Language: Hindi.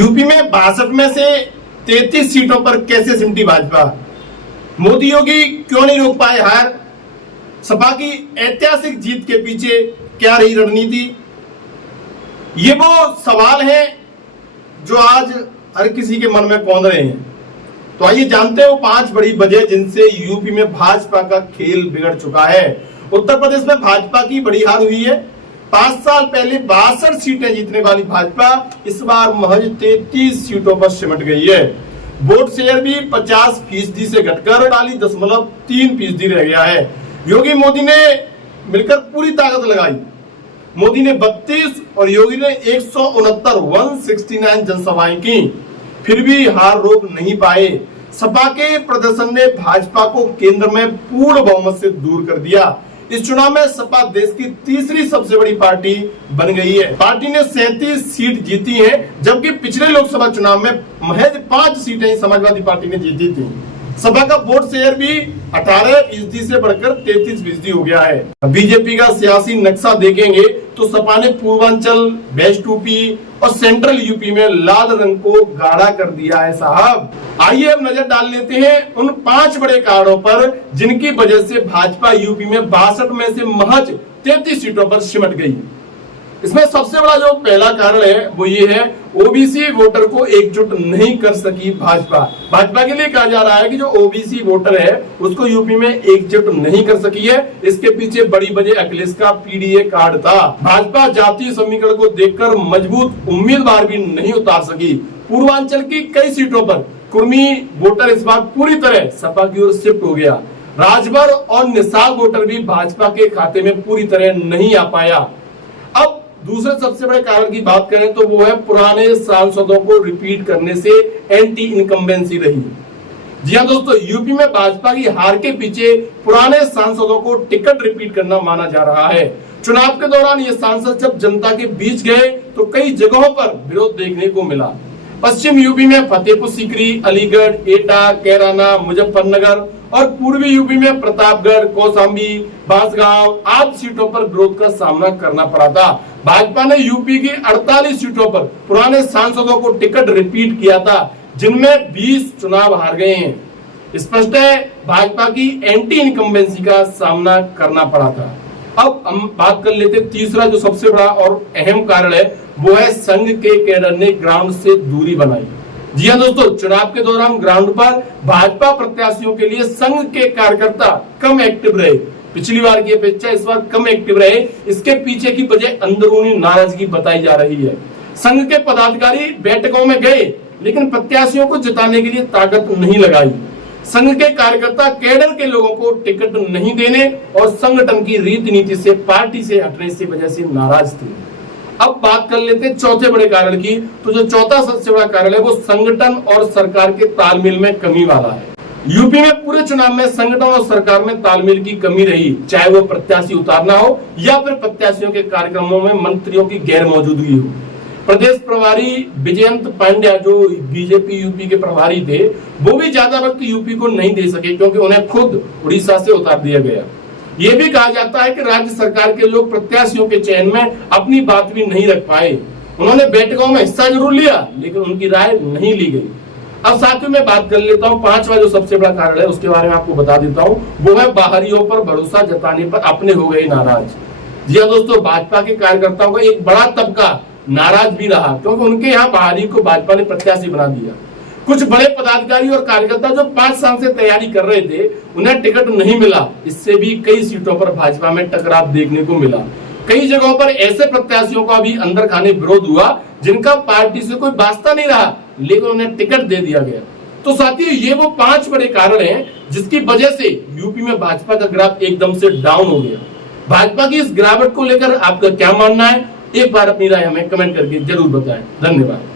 यूपी में 62 में से 33 सीटों पर कैसे सिमटी भाजपा? मोदी योगी क्यों नहीं रोक पाए हार? सपा की ऐतिहासिक जीत के पीछे क्या रही रणनीति? ये वो सवाल हैं जो आज हर किसी के मन में कौंध रहे हैं। तो आइए जानते हैं वो 5 बड़ी वजह जिनसे यूपी में भाजपा का खेल बिगड़ चुका है। उत्तर प्रदेश में भाजपा की बड़ी हार हुई है। 5 साल पहले 62 सीटें जीतने वाली भाजपा इस बार महज 33 सीटों पर सिमट गई है। वोट शेयर भी 50% से घटकर 40.3% रह गया है। योगी मोदी ने मिलकर पूरी ताकत लगाई। मोदी ने 32 और योगी ने 169 जनसभाएं की, फिर भी हार रोक नहीं पाए। सपा के प्रदर्शन ने भाजपा को केंद्र में पूर्ण बहुमत से दूर कर दिया। इस चुनाव में सपा देश की तीसरी सबसे बड़ी पार्टी बन गई है। पार्टी ने 37 सीट जीती है, जबकि पिछले लोकसभा चुनाव में महज 5 सीटें समाजवादी पार्टी ने जीती थी। सपा का वोट शेयर भी 18% से बढ़कर 33% हो गया है। बीजेपी का सियासी नक्शा देखेंगे तो सपा ने पूर्वांचल, वेस्ट यूपी और सेंट्रल यूपी में लाल रंग को गाढ़ा कर दिया है साहब। आइए अब नजर डाल लेते हैं उन 5 बड़े कारणों पर जिनकी वजह से भाजपा यूपी में 62 में से महज 33 सीटों पर सिमट गई। इसमें सबसे बड़ा जो पहला कारण है वो ये है, ओबीसी वोटर को एकजुट नहीं कर सकी भाजपा। भाजपा के लिए कहा जा रहा है कि जो ओबीसी वोटर है उसको यूपी में एकजुट नहीं कर सकी है। इसके पीछे बड़ी वजह अखिलेश का पीडीए कार्ड था। भाजपा जातीय समीकरण को देखकर मजबूत उम्मीदवार भी नहीं उतार सकी। पूर्वांचल की कई सीटों पर कुर्मी वोटर इस बार पूरी तरह सपा की ओर शिफ्ट हो गया। राजभर और निषाद वोटर भी भाजपा के खाते में पूरी तरह नहीं आ पाया। अब दूसरे सबसे बड़े कारण की बात करें तो वो है पुराने सांसदों को रिपीट करने से एंटी इनकम्बेंसी रही। जी हाँ दोस्तों, यूपी में भाजपा की हार के पीछे पुराने सांसदों को टिकट रिपीट करना माना जा रहा है। चुनाव के दौरान ये सांसद जब जनता के बीच गए तो कई जगहों पर विरोध देखने को मिला। पश्चिम यूपी में फतेहपुर सीकरी, अलीगढ़, एटा, कैराना, मुजफ्फरनगर और पूर्वी यूपी में प्रतापगढ़, कौशाम्बी, बांसगांव आदि सीटों पर विरोध का सामना करना पड़ा था। भाजपा ने यूपी की 48 सीटों पर पुराने सांसदों को टिकट रिपीट किया था, जिनमें 20 चुनाव हार गए हैं। स्पष्ट है भाजपा की एंटी इनकम्बेंसी का सामना करना पड़ा था। अब हम बात कर लेते तीसरा जो सबसे बड़ा और अहम कारण है वो है संघ के कैडर ने ग्राउंड से दूरी बनाई। जी हाँ दोस्तों, चुनाव के दौरान ग्राउंड पर भाजपा प्रत्याशियों के लिए संघ के कार्यकर्ता कम एक्टिव रहे। पिछली बार की अपेक्षा इस बार कम एक्टिव रहे। इसके पीछे की वजह अंदरूनी नाराजगी बताई जा रही है। संघ के पदाधिकारी बैठकों में गए लेकिन प्रत्याशियों को जिताने के लिए ताकत नहीं लगाई। संघ के कार्यकर्ता कैडर के लोगों को टिकट नहीं देने और संगठन की रीति नीति से पार्टी से हटने की वजह से नाराज थे। अब बात कर लेते हैं चौथे बड़े कारण की। तो जो चौथा सबसे बड़ा कारण है वो संगठन और सरकार के तालमेल में कमी वाला है। यूपी में पूरे चुनाव में संगठन और सरकार में तालमेल की कमी रही, चाहे वो प्रत्याशी उतारना हो या फिर प्रत्याशियों के कार्यक्रमों में मंत्रियों की गैर मौजूदगी हो। प्रदेश प्रभारी विजयंत पांड्या जो बीजेपी यूपी के प्रभारी थे वो भी ज्यादा वक्त यूपी को नहीं दे सके क्योंकि उन्हें खुद उड़ीसा से उतार दिया गया। ये भी कहा जाता है कि राज्य सरकार के लोग प्रत्याशियों के चयन में अपनी बात भी नहीं रख पाए। उन्होंने बैठकों में हिस्सा जरूर लिया लेकिन उनकी राय नहीं ली गई। अब साथ में बात कर लेता हूँ 5वां जो सबसे बड़ा कारण है उसके बारे में आपको बता देता हूँ। वो है बाहरियों पर भरोसा जताने पर अपने हो गए नाराज। जी हाँ दोस्तों, भाजपा के कार्यकर्ताओं का एक बड़ा तबका नाराज भी रहा क्योंकि उनके यहाँ बाहरी को भाजपा ने प्रत्याशी बना दिया। कुछ बड़े पदाधिकारी और कार्यकर्ता जो 5 साल से तैयारी कर रहे थे उन्हें टिकट नहीं मिला। इससे भी कई सीटों पर भाजपा में टकराव देखने को मिला। कई जगहों पर ऐसे प्रत्याशियों का भी अंदर खाने विरोध हुआ जिनका पार्टी से कोई वास्ता नहीं रहा लेकिन उन्हें टिकट दे दिया गया। तो साथियों, ये वो 5 बड़े कारण हैं जिसकी वजह से यूपी में भाजपा का ग्राफ एकदम से डाउन हो गया। भाजपा की इस गिरावट को लेकर आपका क्या मानना है? एक बार अपनी राय हमें कमेंट करके जरूर बताएं। धन्यवाद।